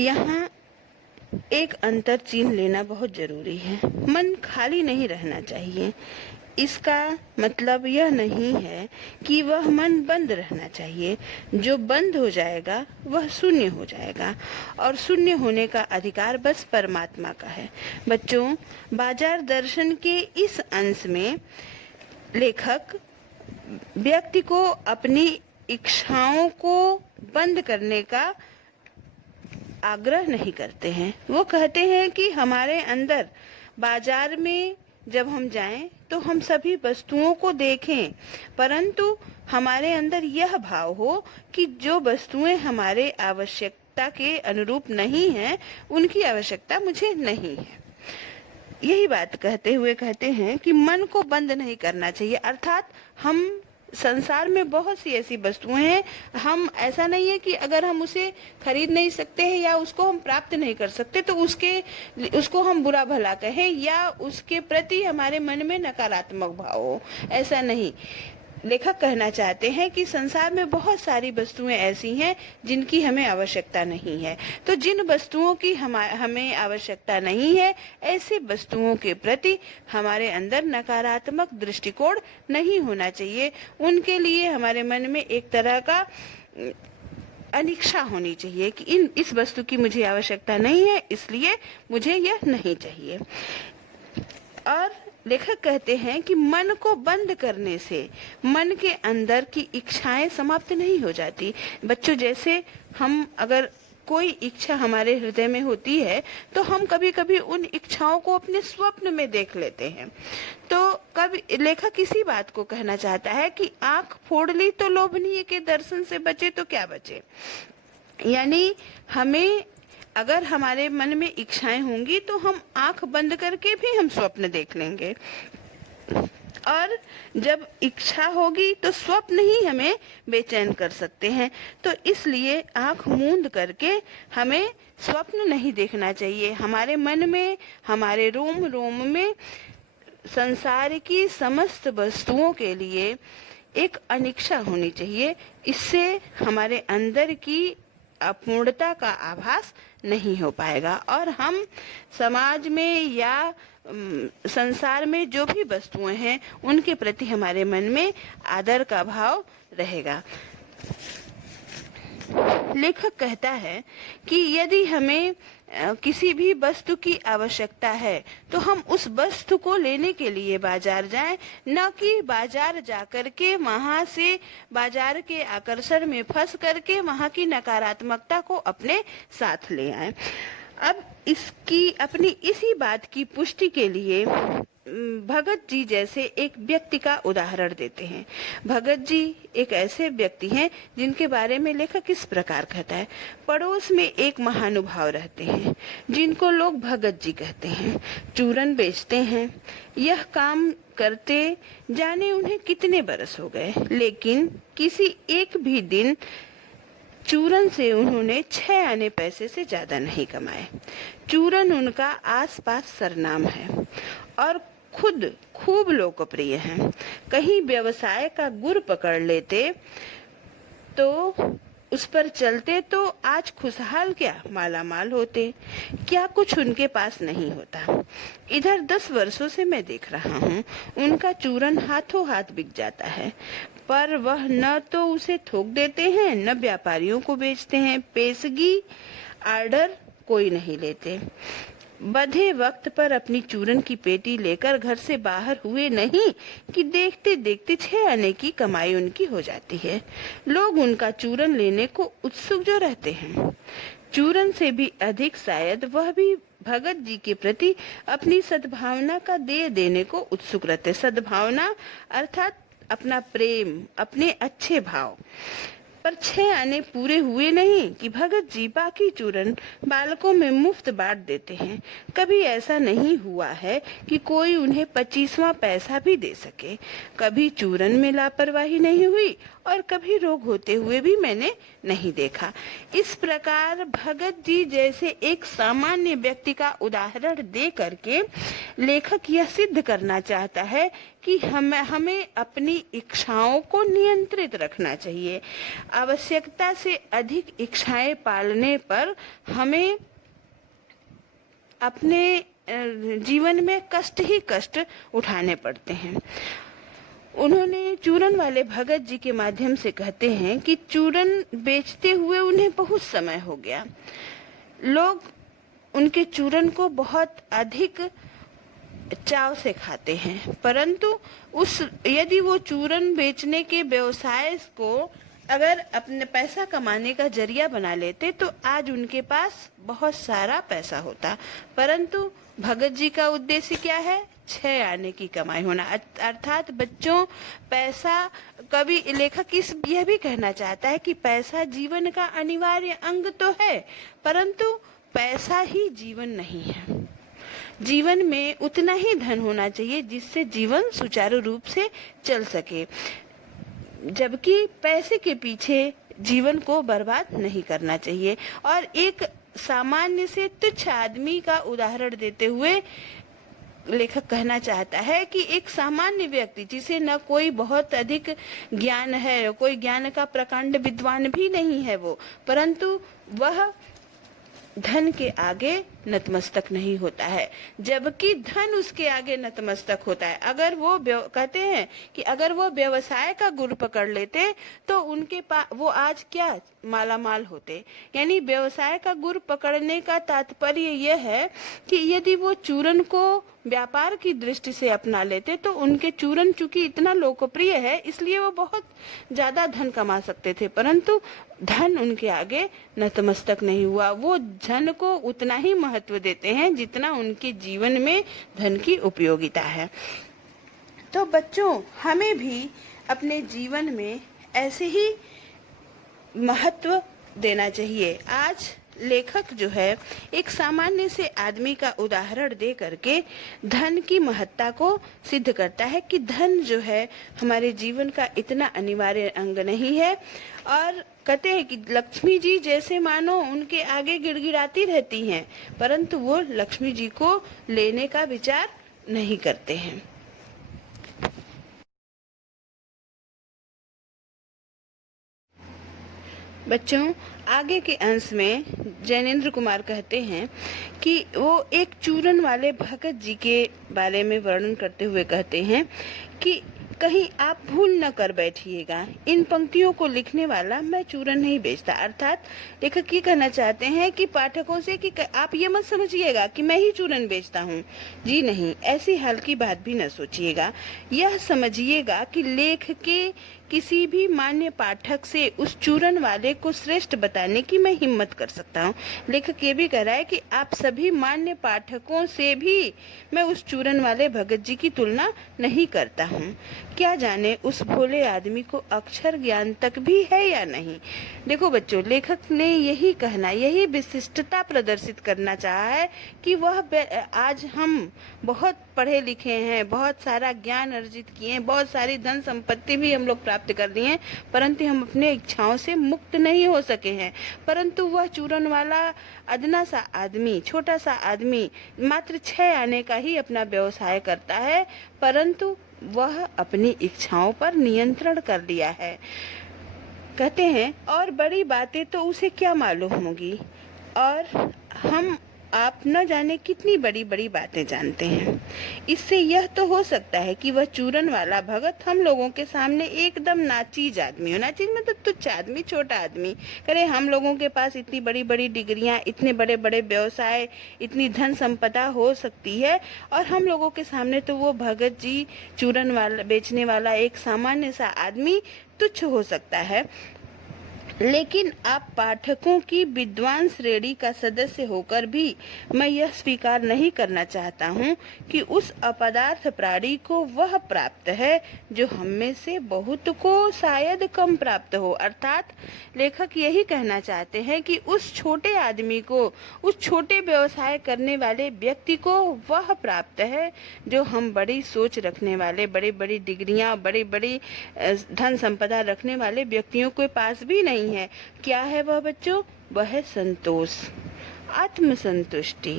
यहाँ एक अंतर चीन लेना बहुत जरूरी है। मन खाली नहीं रहना चाहिए। इसका मतलब यह नहीं है कि वह मन बंद रहना चाहिए। जो बंद हो जाएगा वह शून्य हो जाएगा, और शून्य होने का अधिकार बस परमात्मा का है। बच्चों, बाजार दर्शन के इस अंश में लेखक व्यक्ति को अपनी इच्छाओं को बंद करने का आग्रह नहीं करते हैं। वो कहते हैं कि हमारे अंदर बाजार में जब हम जाएं तो हम सभी वस्तुओं को देखें, परंतु हमारे अंदर यह भाव हो कि जो वस्तुएं हमारे आवश्यकता के अनुरूप नहीं हैं, उनकी आवश्यकता मुझे नहीं है। यही बात कहते हुए कहते हैं कि मन को बंद नहीं करना चाहिए। अर्थात हम संसार में बहुत सी ऐसी वस्तुएं हैं, हम ऐसा नहीं है कि अगर हम उसे खरीद नहीं सकते हैं या उसको हम प्राप्त नहीं कर सकते तो उसको हम बुरा भला कहें या उसके प्रति हमारे मन में नकारात्मक भाव हो। ऐसा नहीं। लेखक कहना चाहते हैं कि संसार में बहुत सारी वस्तुएं ऐसी हैं जिनकी हमें आवश्यकता नहीं है। तो जिन वस्तुओं की हमें आवश्यकता नहीं है, ऐसी वस्तुओं के प्रति हमारे अंदर नकारात्मक दृष्टिकोण नहीं होना चाहिए। उनके लिए हमारे मन में एक तरह का अनिच्छा होनी चाहिए कि इस वस्तु की मुझे आवश्यकता नहीं है, इसलिए मुझे यह नहीं चाहिए। और लेखक कहते हैं कि मन को बंद करने से मन के अंदर की इच्छाएं समाप्त नहीं हो जाती। बच्चों, जैसे हम अगर कोई इच्छा हमारे हृदय में होती है तो हम कभी कभी उन इच्छाओं को अपने स्वप्न में देख लेते हैं। तो कभी लेखक इसी बात को कहना चाहता है कि आंख फोड़ ली तो लोभनीय के दर्शन से बचे तो क्या बचे। यानी हमें अगर हमारे मन में इच्छाएं होंगी तो हम आंख बंद करके भी हम स्वप्न देख लेंगे, और जब इच्छा होगी तो स्वप्न ही हमें बेचैन कर सकते हैं। तो इसलिए आंख मूंद करके हमें स्वप्न नहीं देखना चाहिए। हमारे मन में, हमारे रोम रोम में संसार की समस्त वस्तुओं के लिए एक अनिच्छा होनी चाहिए। इससे हमारे अंदर की अपूर्णता का आभास नहीं हो पाएगा और हम समाज में या संसार में जो भी वस्तुएं हैं उनके प्रति हमारे मन में आदर का भाव रहेगा। लेखक कहता है कि यदि हमें किसी भी वस्तु की आवश्यकता है तो हम उस वस्तु को लेने के लिए बाजार जाएं, न कि बाजार जाकर के वहां से बाजार के आकर्षण में फंस करके वहां की नकारात्मकता को अपने साथ ले आएं। अब अपनी इसी बात की पुष्टि के लिए भगत जी जैसे एक व्यक्ति का उदाहरण देते हैं। भगत जी एक ऐसे व्यक्ति हैं जिनके बारे में लेखक इस प्रकार कहता है। पड़ोस में एक महानुभाव रहते हैं जिनको लोग भगत जी कहते हैं। चूरन बेचते हैं। यह काम करते जाने उन्हें कितने बरस हो गए, लेकिन किसी एक भी दिन चूरन से उन्होंने 6 आने पैसे से ज्यादा नहीं कमाए। चूरन उनका आसपास सरनाम है और खुद खूब लोकप्रिय हैं। कहीं व्यवसाय का गुर पकड़ लेते तो उस पर चलते तो आज खुशहाल क्या माला माल होते। क्या कुछ उनके पास नहीं होता। इधर 10 वर्षों से मैं देख रहा हूँ, उनका चूरन हाथों हाथ बिक जाता है, पर वह न तो उसे थोक देते हैं न व्यापारियों को बेचते हैं। पेशगी आर्डर कोई नहीं लेते। बधे वक्त पर अपनी चूरन की पेटी लेकर घर से बाहर हुए नहीं कि देखते देखते 6 आने की कमाई उनकी हो जाती है। लोग उनका चूरन लेने को उत्सुक जो रहते हैं। चूरन से भी अधिक शायद वह भी भगत जी के प्रति अपनी सद्भावना का दे देने को उत्सुक रहते। सद्भावना अर्थात अपना प्रेम, अपने अच्छे भाव। पर 6 आने पूरे हुए नहीं कि भगत जी बाकी चूरन बालकों में मुफ्त बांट देते हैं। कभी ऐसा नहीं हुआ है कि कोई उन्हें 25वां पैसा भी दे सके। कभी चूरन में लापरवाही नहीं हुई और कभी रोग होते हुए भी मैंने नहीं देखा। इस प्रकार भगत जी जैसे एक सामान्य व्यक्ति का उदाहरण दे करके लेखक यह सिद्ध करना चाहता है कि हमें अपनी इच्छाओं को नियंत्रित रखना चाहिए। आवश्यकता से अधिक इच्छाएं पालने पर हमें अपने जीवन में कष्ट ही कष्ट उठाने पड़ते हैं। उन्होंने चूरन वाले भगत जी के माध्यम से कहते हैं कि चूरन बेचते हुए उन्हें बहुत समय हो गया। लोग उनके चूरन को बहुत अधिक चाव से खाते हैं, परंतु यदि वो चूरन बेचने के व्यवसाय को अगर अपने पैसा कमाने का जरिया बना लेते तो आज उनके पास बहुत सारा पैसा होता। परंतु भगत जी का उद्देश्य क्या है? 6 आने की कमाई होना। अर्थात बच्चों, पैसा, कवि लेखक यह भी कहना चाहता है कि पैसा जीवन का अनिवार्य अंग तो है, परंतु पैसा ही जीवन नहीं है। जीवन में उतना ही धन होना चाहिए जिससे जीवन सुचारू रूप से चल सके, जबकि पैसे के पीछे जीवन को बर्बाद नहीं करना चाहिए। और एक सामान्य से तुच्छ आदमी का उदाहरण देते हुए लेखक कहना चाहता है कि एक सामान्य व्यक्ति जिसे न कोई बहुत अधिक ज्ञान है, कोई ज्ञान का प्रकांड विद्वान भी नहीं है वो, परंतु वह धन के आगे नतमस्तक नहीं होता है, जबकि धन उसके आगे नतमस्तक होता है। अगर वो कहते हैं कि अगर वो व्यवसाय का गुर पकड़ लेते तो उनके पास वो आज क्या मालामाल होते। यानी व्यवसाय का गुर पकड़ने का तात्पर्य यह है कि यदि वो चूरन को व्यापार की दृष्टि से अपना लेते तो उनके चूरन चूंकि इतना लोकप्रिय है इसलिए वो बहुत ज्यादा धन कमा सकते थे, परंतु धन उनके आगे नतमस्तक नहीं हुआ। वो धन को उतना ही महत्व देते हैं जितना उनके जीवन में धन की उपयोगिता है। तो बच्चों, हमें भी अपने जीवन में ऐसे ही महत्व देना चाहिए। आज लेखक जो है एक सामान्य से आदमी का उदाहरण दे करके धन की महत्ता को सिद्ध करता है कि धन जो है हमारे जीवन का इतना अनिवार्य अंग नहीं है। और कहते हैं कि लक्ष्मी जी जैसे मानो उनके आगे गिड़गिड़ाती रहती हैं, परंतु वो लक्ष्मी जी को लेने का विचार नहीं करते हैं। बच्चों, आगे के अंश में जैनेन्द्र कुमार कहते हैं कि वो एक चूरन वाले भगत जी के बारे में वर्णन करते हुए कहते हैं कि कहीं आप भूल न कर बैठिएगा, इन पंक्तियों को लिखने वाला मैं चूरन नहीं बेचता। अर्थात लेखक ये कहना चाहते हैं कि पाठकों से कि आप ये मत समझिएगा कि मैं ही चूरन बेचता हूँ। जी नहीं, ऐसी हाल की बात भी न सोचिएगा। यह समझिएगा कि लेख के किसी भी मान्य पाठक से उस चूरन वाले को श्रेष्ठ बताने की मैं हिम्मत कर सकता हूँ। लेखक ये भी कह रहा है कि आप सभी मान्य पाठकों से भी मैं उस चूरन वाले भगत जी की तुलना नहीं करता हूँ। क्या जाने उस भोले आदमी को अक्षर ज्ञान तक भी है या नहीं। देखो बच्चों, लेखक ने यही विशिष्टता प्रदर्शित करना चाहा है कि वह आज हम बहुत पढ़े लिखे हैं, बहुत सारा ज्ञान अर्जित किए हैं, बहुत सारी धन संपत्ति भी हम लोग प्राप्त कर ली हैं, परंतु हम अपने इच्छाओं से मुक्त नहीं हो सके हैं। परंतु वह चूरन वाला अदना सा आदमी, छोटा सा आदमी मात्र 6 आने का ही अपना व्यवसाय करता है, परंतु वह अपनी इच्छाओं पर नियंत्रण कर लिया है। कहते हैं और बड़ी बातें तो उसे क्या मालूम होगी, और हम आप न जाने कितनी बड़ी बड़ी बातें जानते हैं। इससे यह तो हो सकता है कि वह चूरन वाला भगत हम लोगों के सामने एकदम नाचीज आदमी हो। नाचीज मतलब तुच्छ आदमी, छोटा आदमी। करे हम लोगों के पास इतनी बड़ी बड़ी डिग्रियां, इतने बड़े बड़े व्यवसाय, इतनी धन संपदा हो सकती है, और हम लोगों के सामने तो वो भगत जी चूरन वाला बेचने वाला एक सामान्य सा आदमी तुच्छ हो सकता है। लेकिन आप पाठकों की विद्वान श्रेणी का सदस्य होकर भी मैं यह स्वीकार नहीं करना चाहता हूँ कि उस अपदार्थ प्राणी को वह प्राप्त है जो हम में से बहुत को शायद कम प्राप्त हो। अर्थात लेखक यही कहना चाहते हैं कि उस छोटे आदमी को, उस छोटे व्यवसाय करने वाले व्यक्ति को वह प्राप्त है जो हम बड़ी सोच रखने वाले, बड़ी बड़ी डिग्रियां, बड़ी बड़ी धन संपदा रखने वाले व्यक्तियों के पास भी नहीं है। क्या है वह बच्चों? वह है संतोष। आत्मसंतुष्टि।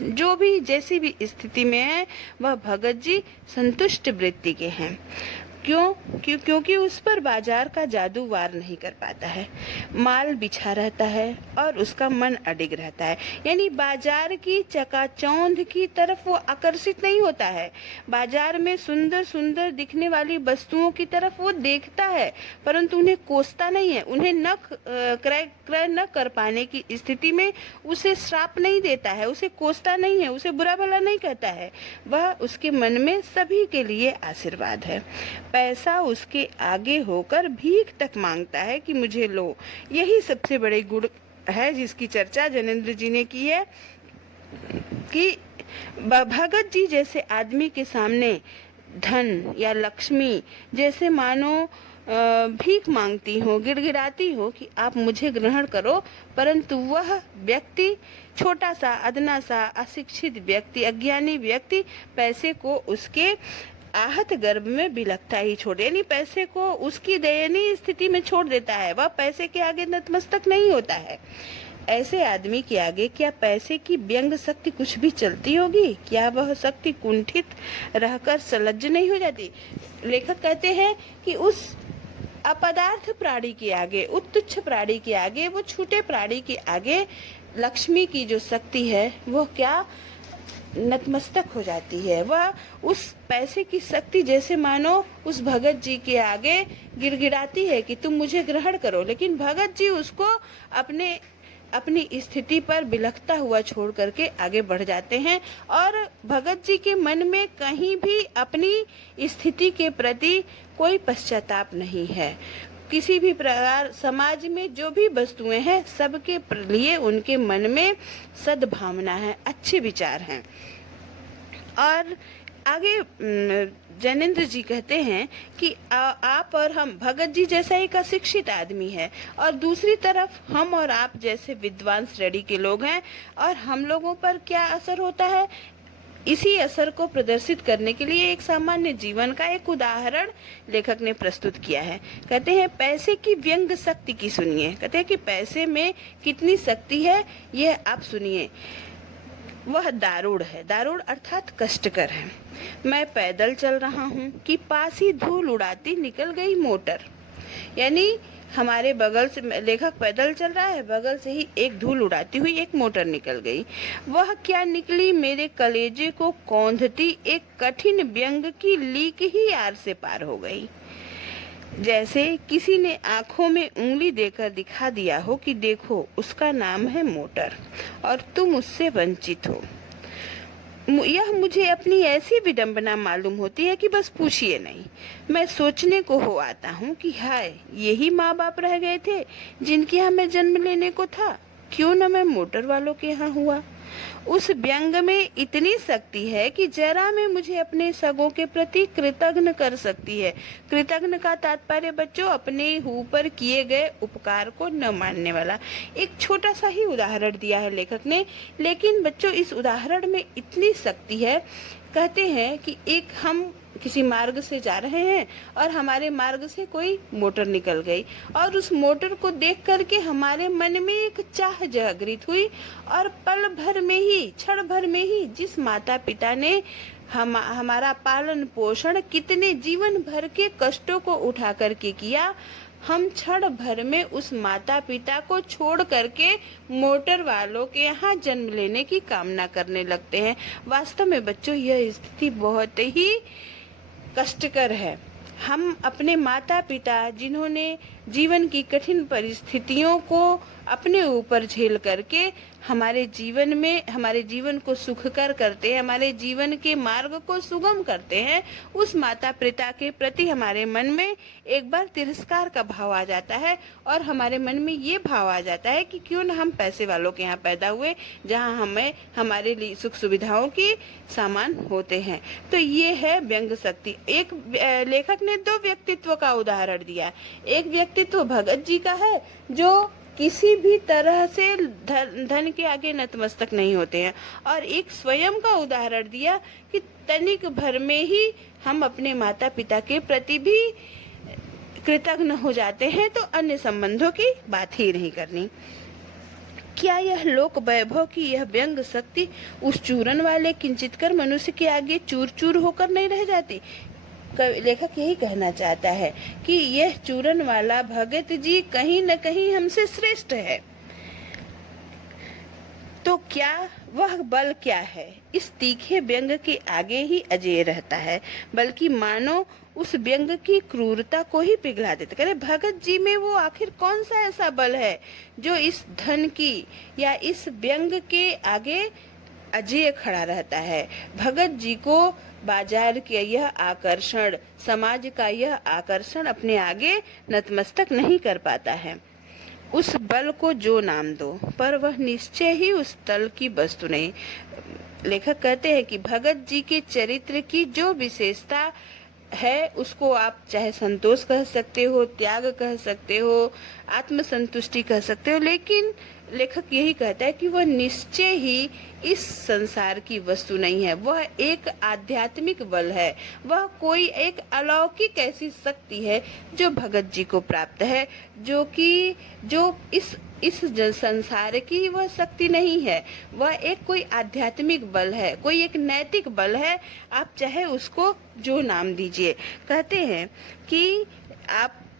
जो भी जैसी भी स्थिति में है वह भगत जी संतुष्ट वृत्ति के हैं। क्योंकि उस पर बाजार का जादू वार नहीं कर पाता है। माल बिछा रहता है और उसका मन अडिग रहता है, यानी बाजार की चकाचौंध की तरफ वो आकर्षित नहीं होता है। बाजार में सुंदर सुंदर दिखने वाली वस्तुओं की तरफ वो देखता है, परंतु उन्हें कोसता नहीं है। उन्हें न क्रय न कर पाने की स्थिति में उसे श्राप नहीं देता है, उसे कोसता नहीं है, उसे बुरा भला नहीं कहता है। वह उसके मन में सभी के लिए आशीर्वाद है। पैसा उसके आगे होकर भीख तक मांगता है कि मुझे लो। यही सबसे बड़े गुण है जिसकी चर्चा जैनेंद्र जी ने की है कि भगत जी जैसे आदमी के सामने धन या लक्ष्मी जैसे मानो भीख मांगती हो, गिड़गिड़ाती हो कि आप मुझे ग्रहण करो, परंतु वह व्यक्ति, छोटा सा अदना सा अशिक्षित व्यक्ति, अज्ञानी व्यक्ति पैसे को उसके आहत गर्भ में बिलखता ही छोड़, यानी पैसे को उसकी दयनीय स्थिति में छोड़ देता है। वह पैसे के आगे नतमस्तक नहीं होता है। ऐसे आदमी के आगे क्या पैसे की व्यंग शक्ति कुछ भी चलती होगी? क्या वह शक्ति कुंठित रहकर सलज्ज नहीं हो जाती? लेखक कहते हैं कि उस अपदार्थ प्राणी के आगे, उत्तुच्छ प्राणी के आगे, वो छोटे प्राणी के आगे लक्ष्मी की जो शक्ति है वो क्या नतमस्तक हो जाती है। वह उस पैसे की शक्ति जैसे मानो उस भगत जी के आगे गिड़गिड़ाती है कि तुम मुझे ग्रहण करो, लेकिन भगत जी उसको अपनी स्थिति पर बिलखता हुआ छोड़ करके आगे बढ़ जाते हैं। और भगत जी के मन में कहीं भी अपनी स्थिति के प्रति कोई पश्चाताप नहीं है। किसी भी प्रकार समाज में जो भी वस्तुएं हैं सबके लिए उनके मन में सद्भावना है, अच्छे विचार हैं। और आगे जैनेंद्र जी कहते हैं कि आप और हम, भगत जी जैसा एक अशिक्षित आदमी है और दूसरी तरफ हम और आप जैसे विद्वान श्रेणी के लोग हैं, और हम लोगों पर क्या असर होता है, इसी असर को प्रदर्शित करने के लिए एक सामान्य जीवन का एक उदाहरण लेखक ने प्रस्तुत किया है। कहते हैं पैसे की व्यंग शक्ति की सुनिए। कहते हैं कि पैसे में कितनी शक्ति है यह आप सुनिए। वह दारुण है, दारुण अर्थात कष्टकर है। मैं पैदल चल रहा हूँ कि पास ही धूल उड़ाती निकल गई मोटर, यानी हमारे बगल से लेखक पैदल चल रहा है, बगल से ही एक धूल उड़ाती हुई एक मोटर निकल गई। वह क्या निकली, मेरे कलेजे को कौंधती एक कठिन व्यंग की लीक ही आर से पार हो गई। जैसे किसी ने आंखों में उंगली देकर दिखा दिया हो कि देखो उसका नाम है मोटर और तुम उससे वंचित हो। यह मुझे अपनी ऐसी विडंबना मालूम होती है कि बस पूछिए नहीं। मैं सोचने को हो आता हूँ कि हाय, यही माँ बाप रह गए थे जिनके यहाँ मैं जन्म लेने को था। क्यों न मैं मोटर वालों के यहाँ हुआ। उस व्यंग में इतनी शक्ति है कि जरा में मुझे अपने सगों के प्रति कृतज्ञ कर सकती है। कृतज्ञ का तात्पर्य बच्चों अपने ऊपर किए गए उपकार को न मानने वाला। एक छोटा सा ही उदाहरण दिया है लेखक ने, लेकिन बच्चों इस उदाहरण में इतनी शक्ति है। कहते हैं कि एक हम किसी मार्ग से जा रहे हैं और हमारे मार्ग से कोई मोटर निकल गई और उस मोटर को देख करके हमारे मन में एक चाह जागृत हुई और पल भर में ही, क्षण भर में ही जिस माता पिता ने हमारा पालन पोषण कितने जीवन भर के कष्टों को उठा करके किया, हम क्षण भर में उस माता पिता को छोड़ करके मोटर वालों के यहाँ जन्म लेने की कामना करने लगते हैं। वास्तव में बच्चों यह स्थिति बहुत ही कष्टकर है। हम अपने माता पिता जिन्होंने जीवन की कठिन परिस्थितियों को अपने ऊपर झेल करके हमारे जीवन को सुखकर करते हैं, हमारे जीवन के मार्ग को सुगम करते हैं, उस माता पिता के प्रति हमारे मन में एक बार तिरस्कार का भाव आ जाता है और हमारे मन में ये भाव आ जाता है कि क्यों न हम पैसे वालों के यहाँ पैदा हुए जहाँ हमें हमारे लिए सुख सुविधाओं की सामान होते हैं। तो ये है व्यंग शक्ति। एक लेखक ने दो व्यक्तित्व का उदाहरण दिया। एक व्यक्तित्व भगत जी का है जो किसी भी तरह से धन के आगे नतमस्तक नहीं होते हैं, और एक स्वयं का उदाहरण दिया कि तनिक भर में ही हम अपने माता पिता के प्रति भी कृतज्ञ हो जाते हैं, तो अन्य संबंधों की बात ही नहीं करनी। क्या यह लोक वैभव की यह व्यंग शक्ति उस चूरन वाले किंचितकर मनुष्य के आगे चूर चूर होकर नहीं रह जाती? लेखक यही कहना चाहता है कि यह चूरन वाला भगत जी कहीं न कहीं हमसे श्रेष्ठ है। तो क्या वह बल क्या है इस तीखे व्यंग के आगे ही अजेय रहता है, बल्कि मानो उस व्यंग की क्रूरता को ही पिघला देता। करे भगत जी में वो आखिर कौन सा ऐसा बल है जो इस धन की या इस व्यंग के आगे अजेय खड़ा रहता है? भगत जी को बाजार के यह आकर्षण, समाज का यह आकर्षण अपने आगे नतमस्तक नहीं कर पाता है। उस बल को जो नाम दो, पर वह निश्चय ही उस तल की वस्तु नहीं। लेखक कहते हैं कि भगत जी के चरित्र की जो विशेषता है उसको आप चाहे संतोष कह सकते हो, त्याग कह सकते हो, आत्मसंतुष्टि कह सकते हो, लेकिन लेखक यही कहता है कि वह निश्चय ही इस संसार की वस्तु नहीं है। वह एक आध्यात्मिक बल है, वह कोई एक अलौकिक ऐसी शक्ति है जो भगत जी को प्राप्त है, जो इस संसार की वह शक्ति नहीं है। वह एक कोई आध्यात्मिक बल है, कोई एक नैतिक बल है, आप चाहे उसको जो नाम दीजिए। कहते हैं कि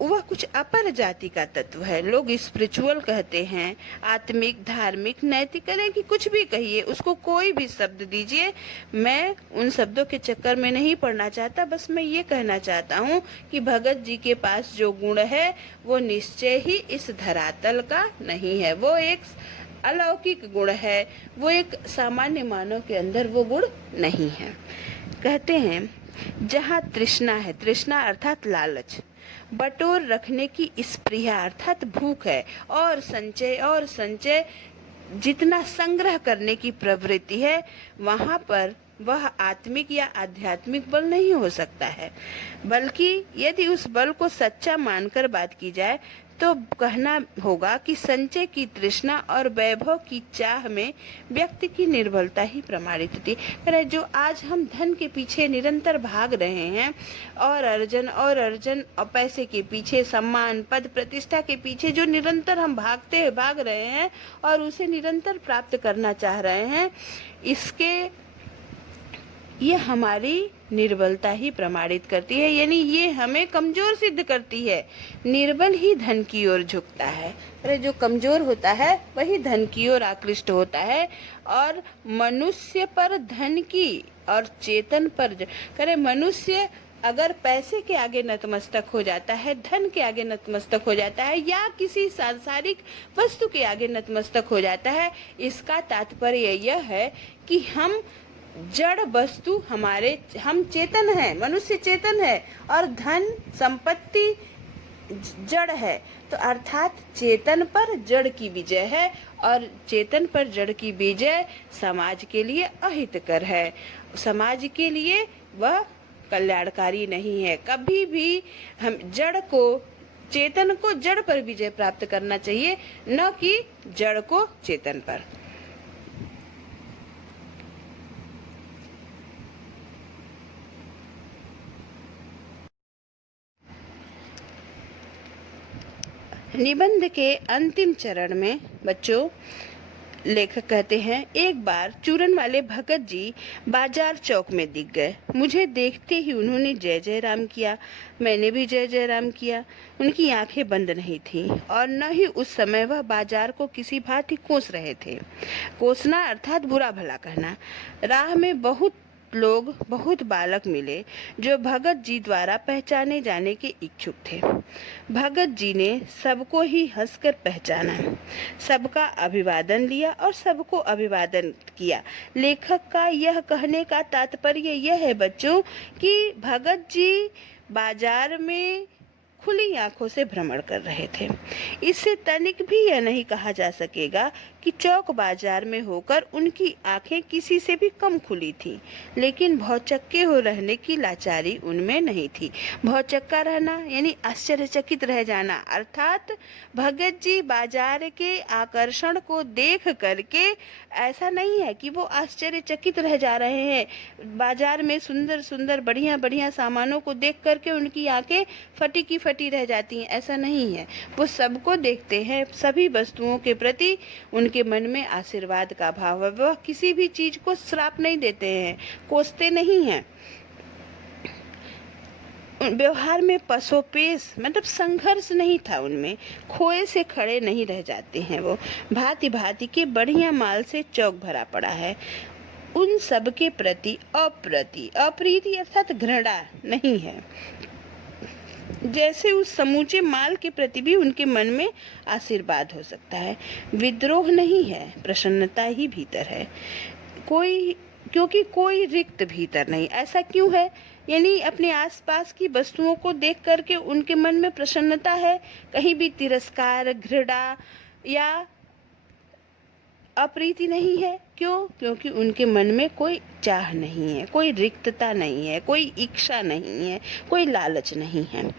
वह कुछ अपर जाति का तत्व है। लोग स्पिरिचुअल कहते हैं, आत्मिक, धार्मिक, नैतिक, करें कि कुछ भी कहिए, उसको कोई भी शब्द दीजिए। मैं उन शब्दों के चक्कर में नहीं पड़ना चाहता, बस मैं ये कहना चाहता हूँ कि भगत जी के पास जो गुण है वो निश्चय ही इस धरातल का नहीं है। वो एक अलौकिक गुण है, वो एक सामान्य मानव के अंदर वो गुण नहीं है। कहते हैं जहाँ तृष्णा है, तृष्णा अर्थात लालच, बटोर रखने की स्पृहा अर्थात भूख है, और संचय जितना संग्रह करने की प्रवृत्ति है, वहाँ पर वह आत्मिक या आध्यात्मिक बल नहीं हो सकता है। बल्कि यदि उस बल को सच्चा मानकर बात की जाए तो कहना होगा कि संचय की तृष्णा और वैभव की चाह में व्यक्ति की निर्बलता ही प्रमाणित होती है। जो आज हम धन के पीछे निरंतर भाग रहे हैं, और अर्जन और पैसे के पीछे, सम्मान, पद, प्रतिष्ठा के पीछे जो निरंतर हम भाग रहे हैं और उसे निरंतर प्राप्त करना चाह रहे हैं, ये हमारी निर्बलता ही प्रमाणित करती है, यानी ये हमें कमजोर सिद्ध करती है। निर्बल ही धन की ओर झुकता है। अरे जो कमजोर होता है वही धन की ओर आकृष्ट होता है, और मनुष्य पर धन की और चेतन पर करे मनुष्य अगर पैसे के आगे नतमस्तक हो जाता है, धन के आगे नतमस्तक हो जाता है, या किसी सांसारिक वस्तु के आगे नतमस्तक हो जाता है, इसका तात्पर्य यह है कि हम जड़ वस्तु, हम चेतन है, मनुष्य चेतन है, और धन संपत्ति जड़ है। तो अर्थात चेतन पर जड़ की विजय है, और चेतन पर जड़ की विजय समाज के लिए अहितकर है, समाज के लिए वह कल्याणकारी नहीं है। कभी भी हम चेतन को जड़ पर विजय प्राप्त करना चाहिए, न कि जड़ को चेतन पर। निबंध के अंतिम चरण में बच्चों लेखक कहते हैं, एक बार चूरन वाले भगत जी बाजार चौक में दिख गए। मुझे देखते ही उन्होंने जय जय राम किया। मैंने भी जय जय राम किया। उनकी आंखें बंद नहीं थीं, और न ही उस समय वह बाजार को किसी भांति कोस रहे थे। कोसना अर्थात बुरा भला कहना। राह में बहुत बालक मिले जो भगत जी द्वारा पहचाने जाने के इच्छुक थे। भगत जी ने सबको ही हंसकर पहचाना, सबका अभिवादन लिया और सबको अभिवादन किया। लेखक का यह कहने का तात्पर्य यह है बच्चों कि भगत जी बाजार में खुली आंखों से भ्रमण कर रहे थे। इससे तनिक भी यह नहीं कहा जा सकेगा कि चौक बाजार में होकर उनकी आंखें किसी से भी कम खुली थीं, लेकिन भौचक्के हो रहने की लाचारी उनमें नहीं थी। भौचक्का रहना यानी आश्चर्यचकित रह जाना, अर्थात भगत जी बाजार के आकर्षण को देख करके ऐसा नहीं है कि वो आश्चर्यचकित रह जा रहे हैं। बाजार में सुंदर सुंदर बढ़िया बढ़िया सामानों को देख करके उनकी आंखें फटी की फटी रह जाती हैं, ऐसा नहीं है। वो सबको देखते हैं, सभी वस्तुओं के प्रति उनकी उनके मन में आशीर्वाद का भाव है। वह किसी भी चीज को श्राप नहीं देते हैं, कोसते नहीं हैं। व्यवहार में पसोपेश मतलब संघर्ष नहीं था उनमें, खोए से खड़े नहीं रह जाते हैं। वो भांति भांति के बढ़िया माल से चौक भरा पड़ा है। उन सब के प्रति अप्रीति अर्थात घृणा नहीं है, जैसे उस समूचे माल के प्रति भी उनके मन में आशीर्वाद हो सकता है। विद्रोह नहीं है, प्रसन्नता ही भीतर है। क्योंकि कोई रिक्त भीतर नहीं। ऐसा क्यों है? यानी अपने आसपास की वस्तुओं को देख करके उनके मन में प्रसन्नता है, कहीं भी तिरस्कार, घृणा या अप्रीति नहीं है। क्यों? क्योंकि उनके मन में कोई चाह नहीं है, कोई रिक्तता नहीं है, कोई इच्छा नहीं है, कोई लालच नहीं है।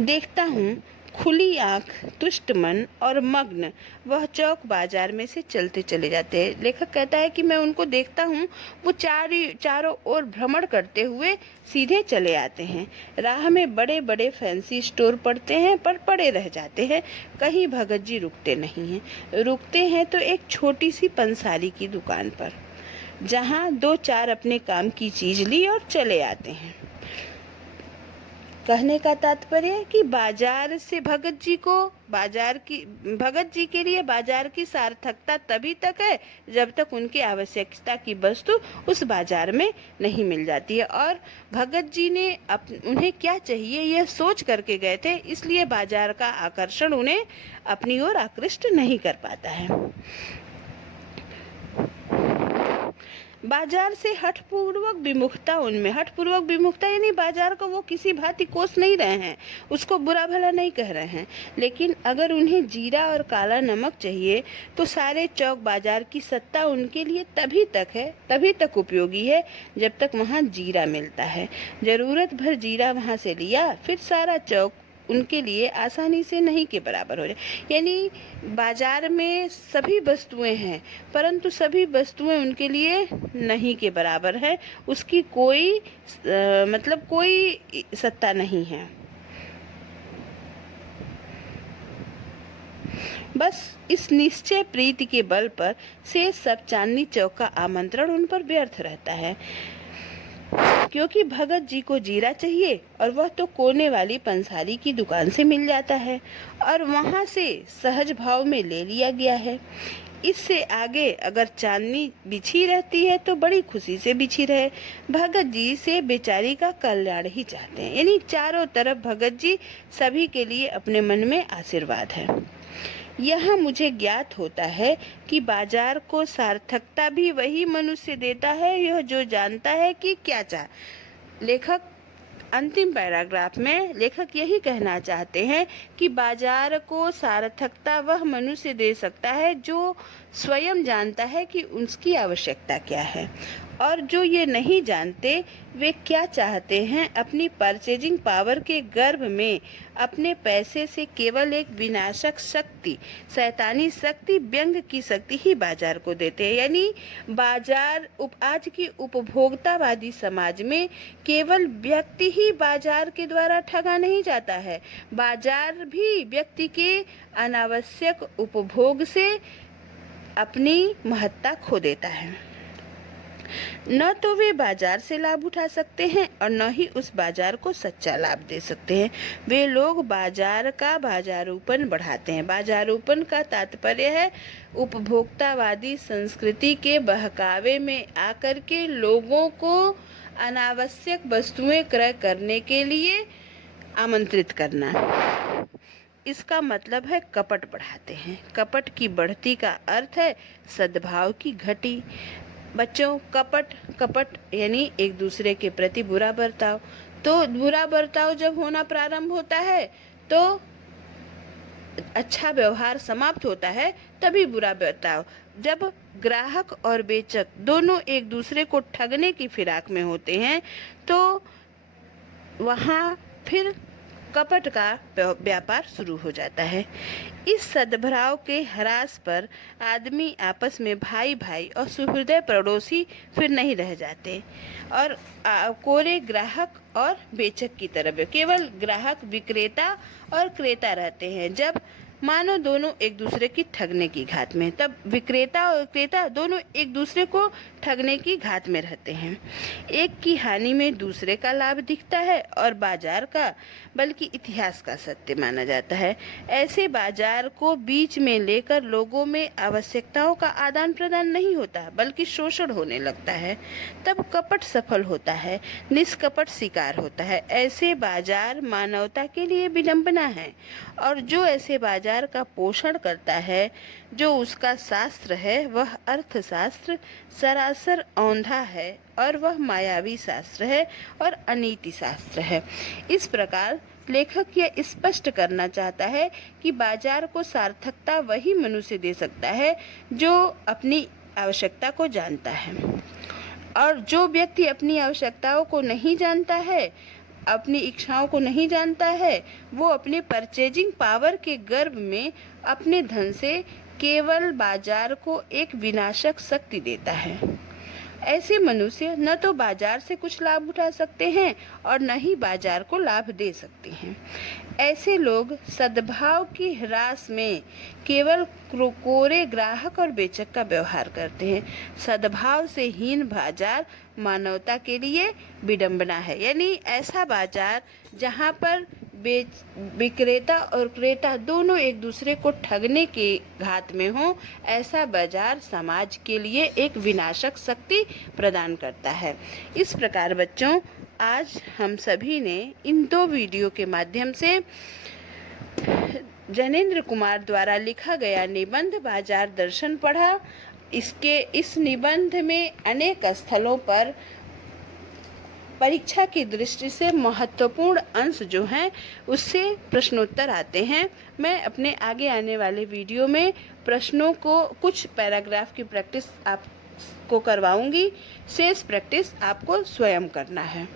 देखता हूँ खुली आंख, तुष्ट मन और मग्न वह चौक बाजार में से चलते चले जाते हैं। लेखक कहता है कि मैं उनको देखता हूँ, वो चारों ओर भ्रमण करते हुए सीधे चले आते हैं। राह में बड़े बड़े फैंसी स्टोर पड़ते हैं पर पड़े रह जाते हैं। कहीं भगत जी रुकते नहीं हैं। रुकते हैं तो एक छोटी सी पंसारी की दुकान पर, जहाँ 2-4 अपने काम की चीज ली और चले आते हैं। कहने का तात्पर्य कि भगत जी के लिए बाजार की सार्थकता तभी तक है जब तक उनकी आवश्यकता की वस्तु उस बाजार में नहीं मिल जाती है। और भगत जी ने उन्हें क्या चाहिए यह सोच करके गए थे, इसलिए बाजार का आकर्षण उन्हें अपनी ओर आकृष्ट नहीं कर पाता है। बाजार से हठपूर्वक विमुखता यानी बाजार को वो किसी भांति कोस नहीं रहे हैं, उसको बुरा भला नहीं कह रहे हैं। लेकिन अगर उन्हें जीरा और काला नमक चाहिए तो सारे चौक बाजार की सत्ता उनके लिए तभी तक उपयोगी है जब तक वहाँ जीरा मिलता है। जरूरत भर जीरा वहाँ से लिया, फिर सारा चौक उनके लिए आसानी से नहीं के बराबर हो जाए। यानी बाजार में सभी वस्तुएं हैं परंतु सभी वस्तुएं उनके लिए नहीं के बराबर है, उसकी कोई सत्ता नहीं है। बस इस निश्चय प्रीति के बल पर से सब चांदनी चौक का आमंत्रण उन पर व्यर्थ रहता है, क्योंकि भगत जी को जीरा चाहिए और वह तो कोने वाली पंसारी की दुकान से मिल जाता है और वहां से सहज भाव में ले लिया गया है। इससे आगे अगर चांदनी बिछी रहती है तो बड़ी खुशी से बिछी रहे। भगत जी से बेचारी का कल्याण ही चाहते हैं। यानी चारों तरफ भगत जी सभी के लिए अपने मन में आशीर्वाद है। यह मुझे ज्ञात होता है कि बाजार को सार्थकता भी वही मनुष्य देता है यह जो जानता है कि क्या चाह। लेखक अंतिम पैराग्राफ में लेखक यही कहना चाहते हैं कि बाजार को सार्थकता वह मनुष्य दे सकता है जो स्वयं जानता है कि उसकी आवश्यकता क्या है, और जो ये नहीं जानते वे क्या चाहते हैं अपनी परचेजिंग पावर के गर्भ में अपने पैसे से केवल एक विनाशक शक्ति, शैतानी शक्ति, व्यंग की शक्ति ही बाजार को देते हैं। यानी बाजार आज की उपभोक्तावादी समाज में केवल व्यक्ति ही बाजार के द्वारा ठगा नहीं जाता है, बाजार भी व्यक्ति के अनावश्यक उपभोग से अपनी महत्ता खो देता है। न तो वे बाजार से लाभ उठा सकते हैं और न ही उस बाजार को सच्चा लाभ दे सकते हैं। वे लोग बाजार का बाजारूपन बढ़ाते हैं। बाजारूपन का तात्पर्य है उपभोक्तावादी संस्कृति के बहकावे में आकर के लोगों को अनावश्यक वस्तुएं क्रय करने के लिए आमंत्रित करना। इसका मतलब है कपट बढ़ाते हैं। कपट की बढ़ती का अर्थ है सद्भाव की घटी। बच्चों, कपट यानी एक दूसरे के प्रति बुरा बर्ताव। तो बुरा बर्ताव जब होना प्रारंभ होता है तो अच्छा व्यवहार समाप्त होता है, तभी बुरा बर्ताव। जब ग्राहक और बेचक दोनों एक दूसरे को ठगने की फिराक में होते हैं तो वहाँ फिर कपट का व्यापार शुरू हो जाता है। इस सद्भाव के ह्रास पर आदमी आपस में भाई भाई और सुहृदय पड़ोसी फिर नहीं रह जाते और कोरे ग्राहक और बेचक की तरफ केवल ग्राहक, विक्रेता और क्रेता रहते हैं। जब मानो दोनों एक दूसरे की ठगने की घात में। तब विक्रेता और क्रेता दोनों एक दूसरे को ठगने की घात में रहते हैं। एक की हानि में दूसरे का लाभ दिखता है और बाजार का बल्कि इतिहास का सत्य माना जाता है। ऐसे बाजार को बीच में लेकर लोगों में आवश्यकताओं का आदान प्रदान नहीं होता बल्कि शोषण होने लगता है। तब कपट सफल होता है, निष्कपट शिकार होता है। ऐसे बाजार मानवता के लिए विडंबना है और जो ऐसे बाजार का पोषण करता है, जो उसका शास्त्र है, वह अर्थशास्त्र सरासर औंधा है और वह मायावी शास्त्र है और अनीति शास्त्र है। इस प्रकार लेखक यह स्पष्ट करना चाहता है कि बाजार को सार्थकता वही मनुष्य दे सकता है जो अपनी आवश्यकता को जानता है, और जो व्यक्ति अपनी आवश्यकताओं को नहीं जानता है, अपनी इच्छाओं को नहीं जानता है, वो अपने परचेजिंग पावर के गर्भ में अपने धन से केवल बाजार को एक विनाशक शक्ति देता है। ऐसे मनुष्य न तो बाजार से कुछ लाभ उठा सकते हैं और न ही बाजार को लाभ दे सकते हैं। ऐसे लोग सद्भाव की ह्रास में केवल कोरे ग्राहक और बेचक का व्यवहार करते हैं। सद्भाव से हीन बाजार मानवता के लिए विडंबना है। यानी ऐसा बाजार जहाँ पर विक्रेता और क्रेता दोनों एक दूसरे को ठगने के घात में हो, ऐसा बाजार समाज के लिए एक विनाशक शक्ति प्रदान करता है। इस प्रकार बच्चों, आज हम सभी ने इन 2 वीडियो के माध्यम से जैनेन्द्र कुमार द्वारा लिखा गया निबंध बाजार दर्शन पढ़ा। इस निबंध में अनेक स्थलों पर परीक्षा की दृष्टि से महत्वपूर्ण अंश जो हैं उससे प्रश्नोत्तर आते हैं। मैं अपने आगे आने वाले वीडियो में प्रश्नों को कुछ पैराग्राफ की प्रैक्टिस आपको करवाऊंगी। शेष प्रैक्टिस आपको स्वयं करना है।